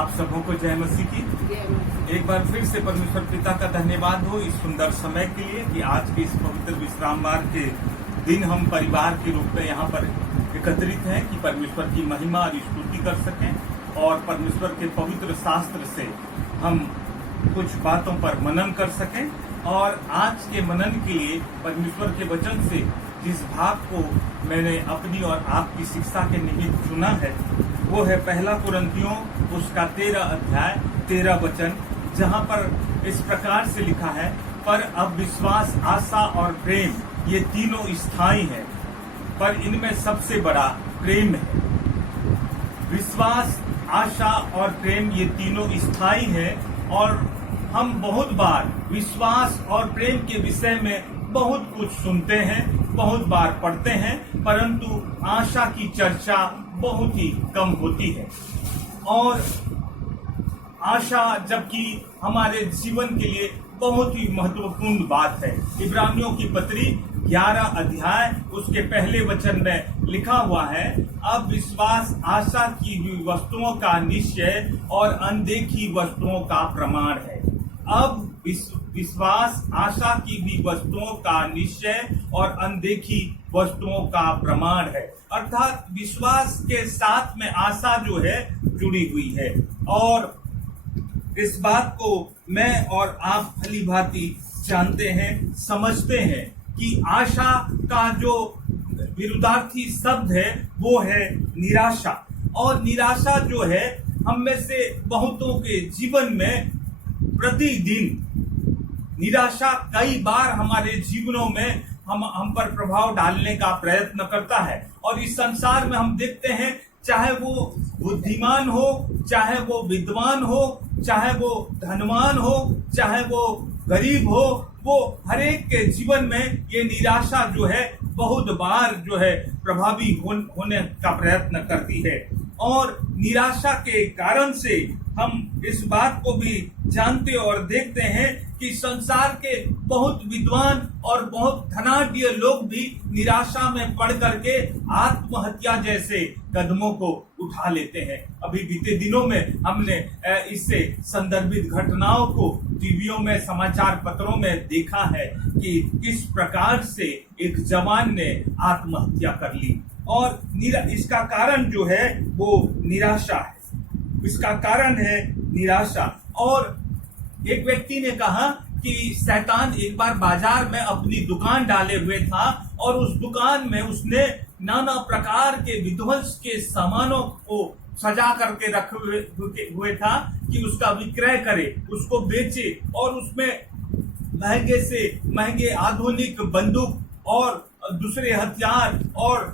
आप सबों को जय मसीह की। एक बार फिर से परमेश्वर पिता का धन्यवाद हो इस सुंदर समय के लिए कि आज के इस पवित्र विश्रामवार के दिन हम परिवार के रूप में यहाँ पर एकत्रित हैं कि परमेश्वर की महिमा और स्तुति कर सकें और परमेश्वर के पवित्र शास्त्र से हम कुछ बातों पर मनन कर सकें। और आज के मनन के लिए परमेश्वर के वचन से जिस भाग को मैंने अपनी और आपकी शिक्षा के निमित्त चुना है वो है पहला कुरिन्थियों उसका 13 अध्याय 13 वचन, जहाँ पर इस प्रकार से लिखा है, पर अब विश्वास, आशा और प्रेम ये तीनों स्थायी हैं, पर इनमें सबसे बड़ा प्रेम है। विश्वास, आशा और प्रेम ये तीनों स्थायी हैं और हम बहुत बार विश्वास और प्रेम के विषय में बहुत कुछ सुनते हैं, बहुत बार पढ़ते हैं, परंतु आशा की चर्चा बहुत ही कम होती है। और आशा जबकि हमारे जीवन के लिए बहुत ही महत्वपूर्ण बात है। इब्रानियों की पत्री 11 अध्याय उसके पहले वचन में लिखा हुआ है, अब विश्वास आशा की वस्तुओं का निश्चय और अनदेखी वस्तुओं का प्रमाण है। अब विश्वास आशा की भी वस्तुओं का निश्चय और अनदेखी वस्तुओं का प्रमाण है। अर्थात विश्वास के साथ में आशा जो है जुड़ी हुई है। और इस बात को मैं और आप भली भांति जानते हैं, समझते हैं कि आशा का जो विरुद्धार्थी शब्द है वो है निराशा। और निराशा जो है हम में से बहुतों के जीवन में प्रतिदिन निराशा कई बार हमारे जीवनों में हम पर प्रभाव डालने का प्रयत्न करता है। और इस संसार में हम देखते हैं, चाहे वो बुद्धिमान हो, चाहे वो विद्वान हो, चाहे वो धनवान हो, चाहे वो गरीब हो, वो हर एक के जीवन में ये निराशा जो है बहुत बार जो है प्रभावी होने का प्रयत्न करती है। और निराशा के कारण से हम इस बात को भी जानते और देखते हैं कि संसार के बहुत विद्वान और बहुत धनाढ्य लोग भी निराशा में पड़ करके आत्महत्या जैसे कदमों को उठा लेते हैं। अभी बीते दिनों में हमने इससे संदर्भित घटनाओं को टीवियों में, समाचार पत्रों में देखा है कि किस प्रकार से एक जवान ने आत्महत्या कर ली। और इसका कारण जो है वो निराशा है। इसका कारण है निराशा। और एक व्यक्ति ने कहा कि शैतान एक बार बाजार में अपनी दुकान डाले हुए था और उस दुकान में उसने नाना प्रकार के विध्वंस के सामानों को सजा करके रखे हुए था कि उसका विक्रय करे, उसको बेचे। और उसमें महंगे से महंगे आधुनिक बंदूक और दूसरे हथियार और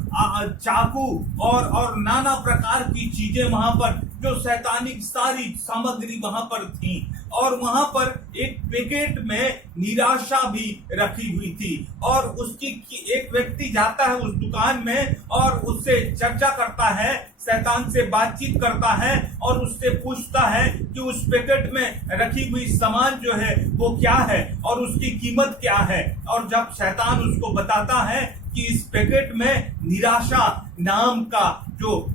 चाकू और नाना प्रकार की चीजें वहां पर जो शैतानिक सारी सामग्री वहां पर थी। और वहां पर एक पैकेट में निराशा भी रखी हुई थी। और उसकी एक व्यक्ति जाता है उस दुकान में और उससे चर्चा करता है, शैतान से बातचीत करता है और उससे पूछता है कि उस पैकेट में रखी हुई सामान जो है वो क्या है और उसकी कीमत क्या है। और जब शैतान उसको बताता है कि इस पैकेट में निराशा नाम का जो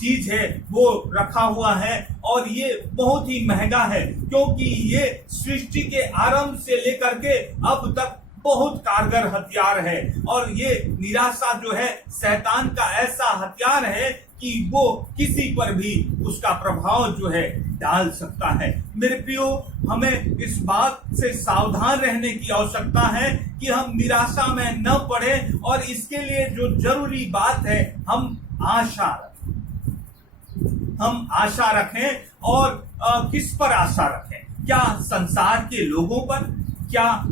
चीज है वो रखा हुआ है और ये बहुत ही महंगा है, क्योंकि ये सृष्टि के आरंभ से लेकर के अब तक बहुत कारगर हथियार है। और ये निराशा जो है शैतान का ऐसा हथियार है कि वो किसी पर भी उसका प्रभाव जो है डाल सकता है। मेरे प्रियो, हमें इस बात से सावधान रहने की आवश्यकता है कि हम निराशा में न पड़े। और इसके लिए जो जरूरी बात है, हम आशा रखें। और किस पर आशा रखें? क्या संसार के लोगों पर? क्या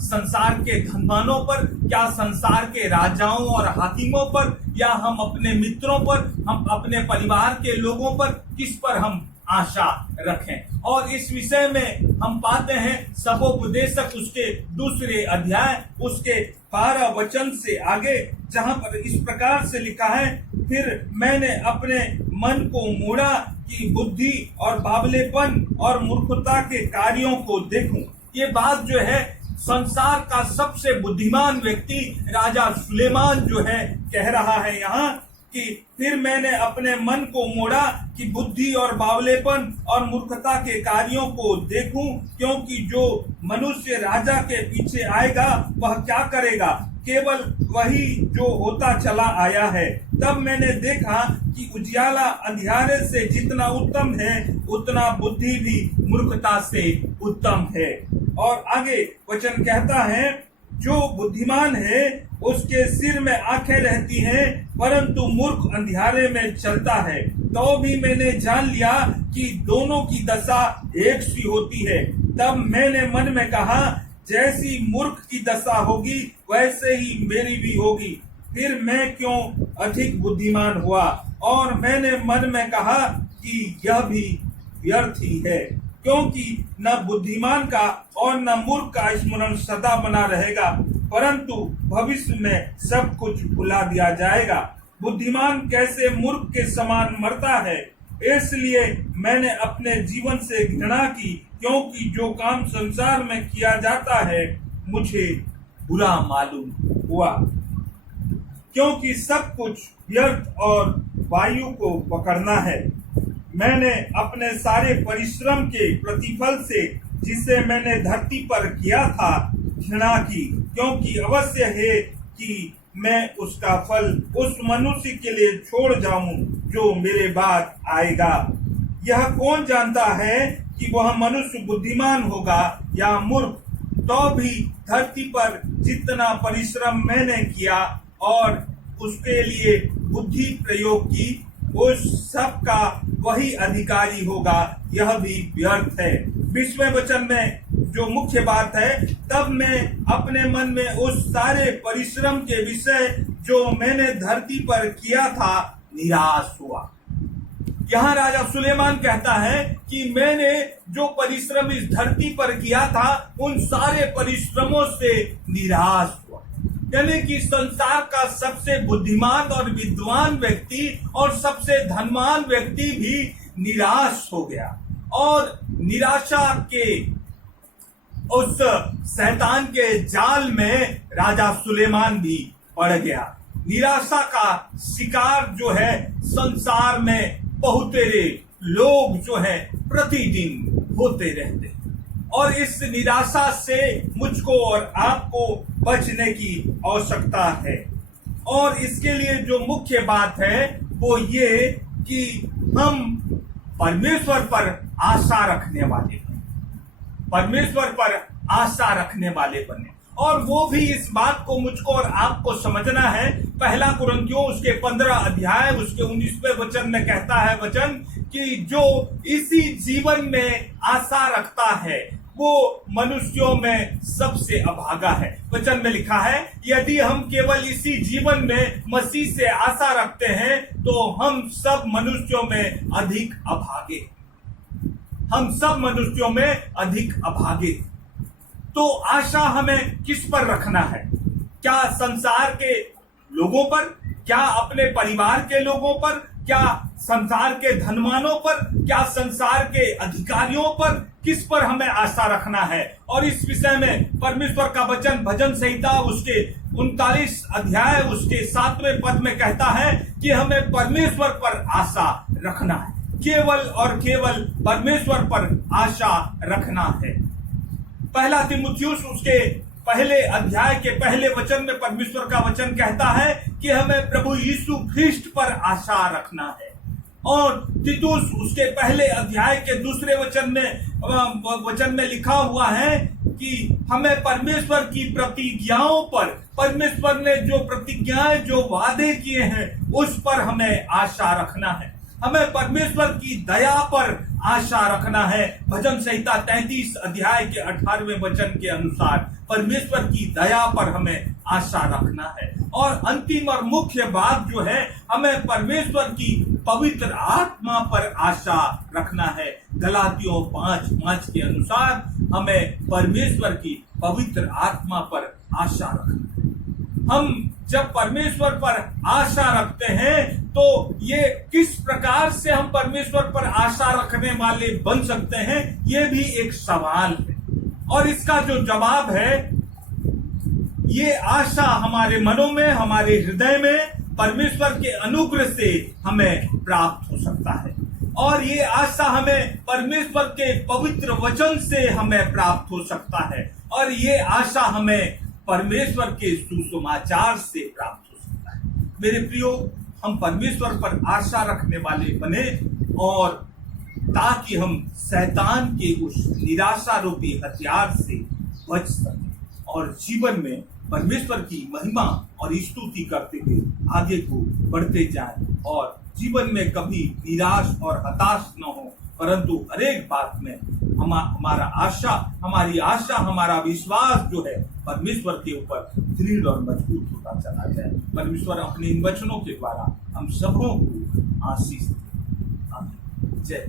संसार के धनवानों पर? क्या संसार के राजाओं और हाकिमों पर? या हम अपने मित्रों पर, हम अपने परिवार के लोगों पर? किस पर हम आशा रखें? और इस विषय में हम पाते हैं सबोपदेशक उसके 2 अध्याय उसके 12 वचन से आगे, जहां पर इस प्रकार से लिखा है, फिर मैंने अपने मन को मोड़ा कि बुद्धि और बावलेपन और मूर्खता के कार्यों को देखूं। ये बात जो है संसार का सबसे बुद्धिमान व्यक्ति राजा सुलेमान जो है कह रहा है यहाँ कि फिर मैंने अपने मन को मोड़ा कि बुद्धि और बावलेपन और मूर्खता के कार्यों को देखूं, क्योंकि जो मनुष्य राजा के पीछे आएगा वह क्या करेगा, केवल वही जो होता चला आया है। तब मैंने देखा कि उजियाला अंधियारे से जितना उत्तम है उतना बुद्धि भी मूर्खता से उत्तम है। और आगे वचन कहता है, जो बुद्धिमान है उसके सिर में आंखें रहती हैं, परंतु मूर्ख अंधियारे में चलता है। तो भी मैंने जान लिया कि दोनों की दशा एक सी होती है। तब मैंने मन में कहा, जैसी मूर्ख की दशा होगी वैसे ही मेरी भी होगी। फिर मैं क्यों अधिक बुद्धिमान हुआ, और मैंने मन में कहा कि यह भी व्यर्थ ही है, क्योंकि न बुद्धिमान का और न मूर्ख का स्मरण सदा बना रहेगा, परंतु भविष्य में सब कुछ भुला दिया जाएगा। बुद्धिमान कैसे मूर्ख के समान मरता है, इसलिए मैंने अपने जीवन से घृणा की, क्योंकि जो काम संसार में किया जाता है मुझे बुरा मालूम हुआ, क्योंकि सब कुछ व्यर्थ और वायु को पकड़ना है। मैंने अपने सारे परिश्रम के प्रतिफल से, जिसे मैंने धरती पर किया था, घृणा की, क्योंकि अवश्य है कि मैं उसका फल उस मनुष्य के लिए छोड़ जाऊं जो मेरे बाद आएगा। यह कौन जानता है कि वह मनुष्य बुद्धिमान होगा या मूर्ख। तो भी धरती पर जितना परिश्रम मैंने किया और उसके लिए बुद्धि प्रयोग की, उस सब का वही अधिकारी होगा, यह भी व्यर्थ है। 20वें वचन में जो मुख्य बात है, तब मैं अपने मन में उस सारे परिश्रम के विषय जो मैंने धरती पर किया था निराश हुआ। यहाँ राजा सुलेमान कहता है कि मैंने जो परिश्रम इस धरती पर किया था उन सारे परिश्रमों से निराश हुआ। यानी कि संसार का सबसे बुद्धिमान और विद्वान व्यक्ति और सबसे धनवान व्यक्ति भी निराश हो गया, और निराशा के उस शैतान के जाल में राजा सुलेमान भी पड़ गया। निराशा का शिकार जो है संसार में बहुतेरे लोग जो है प्रतिदिन होते रहते हैं, और इस निराशा से मुझको और आपको बचने की आवश्यकता है। और इसके लिए जो मुख्य बात है वो ये कि हम परमेश्वर पर आशा रखने वाले बने, परमेश्वर पर आशा रखने वाले बने। और वो भी इस बात को मुझको और आपको समझना है। 1 कुरिन्थियों उसके 15 अध्याय उसके 19वें वचन में कहता है वचन कि जो इसी जीवन में आशा रखता है वो मनुष्यों में सबसे अभागा है। वचन में लिखा है, यदि हम केवल इसी जीवन में मसीह से आशा रखते हैं तो हम सब मनुष्यों में अधिक अभागे, हम सब मनुष्यों में अधिक अभागे। तो आशा हमें किस पर रखना है? क्या संसार के लोगों पर, क्या अपने परिवार के लोगों पर, क्या संसार के धनवानों पर, क्या संसार के अधिकारियों पर, किस पर हमें आशा रखना है? और इस विषय में परमेश्वर का वचन भजन संहिता उसके 39 अध्याय उसके 7वें पद में कहता है कि हमें परमेश्वर पर आशा रखना है, केवल और केवल परमेश्वर पर आशा रखना है। 1 तीमुथियुस उसके पहले अध्याय के पहले वचन में परमेश्वर का वचन कहता है कि हमें प्रभु यीशु ख्रिस्ट पर आशा रखना है। और तीतुस उसके पहले अध्याय के दूसरे वचन में लिखा हुआ है कि हमें परमेश्वर की प्रतिज्ञाओं पर, परमेश्वर ने जो प्रतिज्ञाएं जो वादे किए हैं उस पर हमें आशा रखना है। हमें परमेश्वर की दया पर आशा रखना है। भजन संहिता 33 अध्याय के 18वें वचन के अनुसार परमेश्वर की दया पर हमें आशा रखना है। और अंतिम और मुख्य बात जो है, हमें परमेश्वर की पवित्र आत्मा पर आशा रखना है। गलातियों 5:5 के अनुसार हमें परमेश्वर की पवित्र आत्मा पर आशा रखना है। हम जब परमेश्वर पर आशा रखते हैं तो ये किस प्रकार से हम परमेश्वर पर आशा रखने वाले बन सकते हैं, ये भी एक सवाल है। और इसका जो जवाब है, ये आशा हमारे मनों में, हमारे हृदय में परमेश्वर के अनुग्रह से हमें प्राप्त हो सकता है, और ये आशा हमें परमेश्वर के पवित्र वचन से हमें प्राप्त हो सकता है, और ये आशा हमें परमेश्वर के सुसमाचार से प्राप्त हो सकता है। मेरे प्रियो, हम परमेश्वर पर आशा रखने वाले बने, और ताकि हम शैतान के उस निराशा रूपी हथियार से बच सकें और जीवन में परमेश्वर की महिमा और स्तुति करते हुए आगे को बढ़ते जाएं, और जीवन में कभी निराश और हताश न हो, परंतु हर एक बात में हमारी आशा, हमारा विश्वास जो है परमेश्वर के ऊपर दृढ़ और मजबूत होता चला जाए। परमेश्वर अपने इन वचनों के द्वारा हम सबों को आशीष दे। आमीन। जय